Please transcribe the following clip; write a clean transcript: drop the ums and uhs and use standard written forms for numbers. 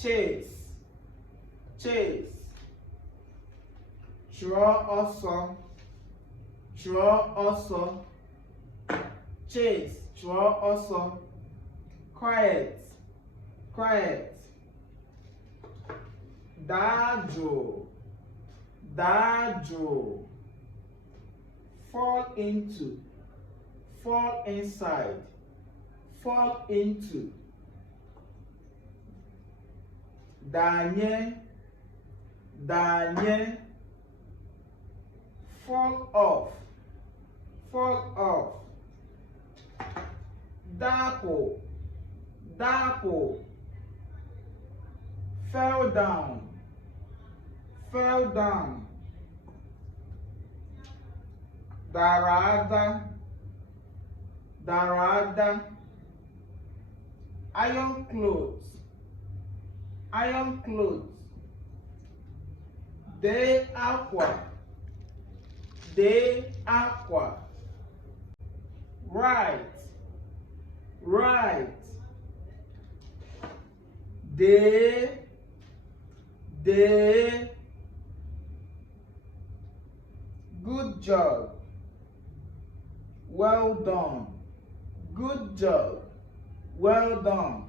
chase, chase. Chụọ ọsọ, chụọ ọsọ. Chase, chụọ ọsọ. Quiet, quiet. Daa jụụ, daa jụụ. Fall into, fall inside, fall into. Danye, danye. Fall off, fall off. Dapple, dapple. Fell down, fell down. Dara ada, dara ada. Iron clothes, iron clothes. Dee akwa, dee akwa. Right, right. Dee, dee. Good job. Well done. Good job. Well done.